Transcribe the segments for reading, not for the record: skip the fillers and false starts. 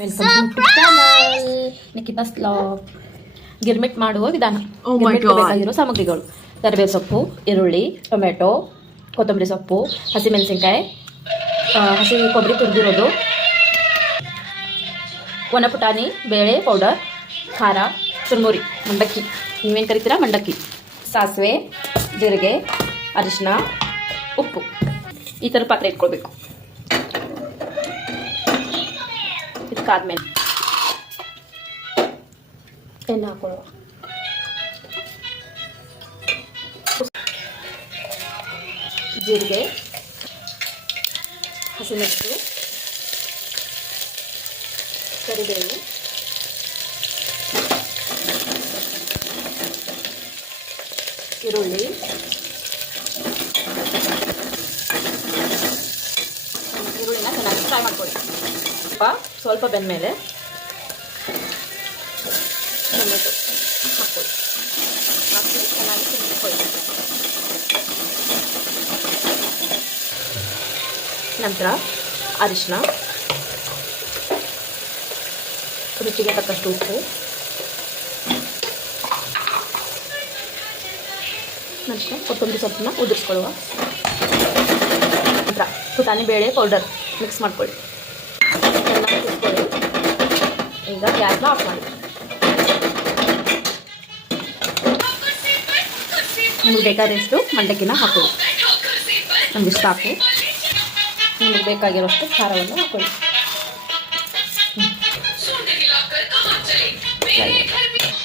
Welcome to channel Nikhita's vlog. ಗಿರ್ಮಿಟ್ ಮಾಡುವ ವಿಧಾನ. Oh my ಗಿರ್ಮಿಟ್ಗೆ God. ಬೇಕಾಗಿರೋ ಸಾಮಗ್ರಿಗಳು: ಕರಿಬೇವು ಸೊಪ್ಪು, ಈರುಳ್ಳಿ, ಟೊಮೆಟೊ, ಕೊತ್ತಂಬರಿ ಸೊಪ್ಪು, ಹಸಿಮೆಣಸಿನ್ಕಾಯಿ, ಹಸಿ ಕೊಬ್ಬರಿ ತುರಿದಿರೋದು, ಒಣ ಪುಟಾಣಿ, ಬೇಳೆ ಪೌಡರ್, ಖಾರ, ಚುರುಮುರಿ, ಮಂಡಕ್ಕಿ, ನೀವೇನು ಕರಿತೀರಾ ಮಂಡಕ್ಕಿ, ಸಾಸಿವೆ, ಜೀರಿಗೆ, ಅರಿಶಿನ, ಉಪ್ಪು. ಈ ಥರ ಪಾತ್ರೆ ಇಟ್ಕೊಳ್ಬೇಕು. ಇದಕ್ಕಾದ್ಮೇಲೆ ಎಣ್ಣೆ ಹಾಕೊಳ್ಳುವ. ಜೀರಿಗೆ, ಹಸಿಮೆಣಸು, ಕರಿಬೇವು, ಈರುಳ್ಳಿ, ಈರುಳ್ಳಿನ ಚೆನ್ನಾಗಿ ಫ್ರೈ ಮಾಡ್ಕೊಳ್ಳಿ. ಸ್ವಲ್ಪ ಬೆಂದಮೇಲೆ ಟೊಮೆಟೊ ಹಾಕ್ಕೊಳ್ಳಿ. ಹಾಕಿ ಚೆನ್ನಾಗಿ ತಿನ್ನಿಸ್ಕೊಳ್ಳಿ. ನಂತರ ಅರಿಶಿನ, ರುಚಿಗೆ ತಕ್ಕಷ್ಟು ಉಪ್ಪು, ನಂತರ ಕೊತ್ತಂಬರಿ ಸೊಪ್ಪನ್ನ ಉದುರಿಸ್ಕೊಳ್ಳುವ. ನಂತರ ಪುಟಾಣಿ ಬೇಳೆ ಪೌಡರ್ ಮಿಕ್ಸ್ ಮಾಡ್ಕೊಳ್ಳಿ. ಚೆನ್ನಾಗಿ ತಿನ್ಕೊಳ್ಳಿ. ಈಗ ಗ್ಯಾಸ್ನ ಆಫ್ ಮಾಡಿ. ನಿಮಗೆ ಬೇಕಾದಷ್ಟು ಮಂಡಕ್ಕಿನ ಹಾಕೊಳ್ಳಿ. ನಮಗೆ ಸಾಕು. ನಿಮಗೆ ಬೇಕಾಗಿರೋಷ್ಟು ಖಾರವನ್ನು ಹಾಕೊಳ್ಳಿ.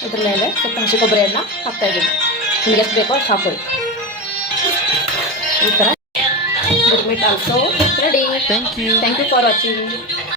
ಇದ್ರ ಮೇಲೆ ಸ್ವಲ್ಪ ಹಸಿ ಕೊಬ್ಬರಿಯನ್ನು ಹಾಕ್ತಾ ಇದ್ದೀನಿ. ನಿಮಗೆ ಎಷ್ಟು ಬೇಕೋ ಅಷ್ಟು ಹಾಕೊಳ್ಳಿ. ಈ ಥರ girmit also ready. Thank you for watching.